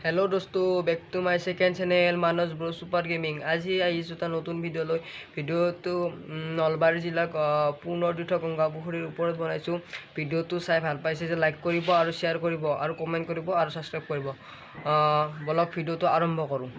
hello दोस्तों back to my second channel Manas bro super gaming आज এটা নতুন ভিডিও লৈ ভিডিওটো নলবাৰী জিলাক পুনৰ্দিত গংগা পুখুৰীৰ ওপৰত বনাইছো ভিডিওটো চাই ভাল পাইছে যে লাইক কৰিব আৰু শেয়াৰ কৰিব আৰু কমেন্ট কৰিব আৰু সাবস্ক্ৰাইব কৰিব বলক ভিডিওটো আৰম্ভ কৰো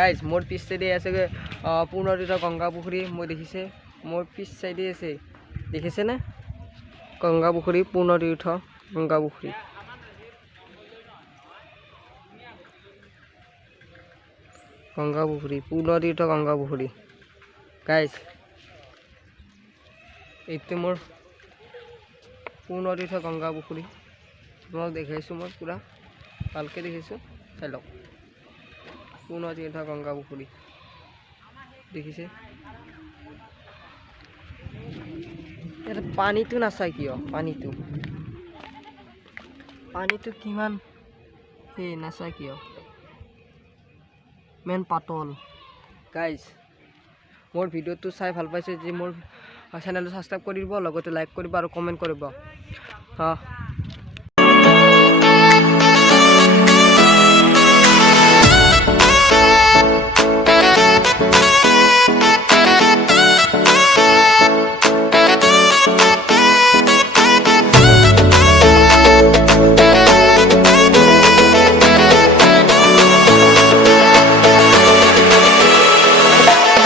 গাইজ মোৰ পিছ চাইডে আছে পুনৰতীৰ্থ গংগা পুখুৰী মই দেখিছে মোৰ পিছ চাইডে আছে দেখিছেনে গংগা পুখুৰী পুনৰতীৰ্থ গংগা পুখুৰী পুনৰতীৰ্থ গংগা পুখুৰী গাইজ এইটো মোৰ পুনৰতীৰ্থ গংগা পুখুৰী তোমাক দেখাইছোঁ মই পুৰা ভালকৈ দেখিছোঁ চাই লওক পুনৰতীৰ্থ গংগা পুখুৰী দেখিছে ইয়াতে পানীটো নাচায় কিয় পানীটো কিমান এই নাচায় কিয় মেন পাতল গাইজ মোৰ ভিডিঅ'টো চাই ভাল পাইছে যে মোৰ চেনেলটো ছাবস্ক্ৰাইব কৰিব লগতে লাইক কৰিব আৰু কমেণ্ট কৰিব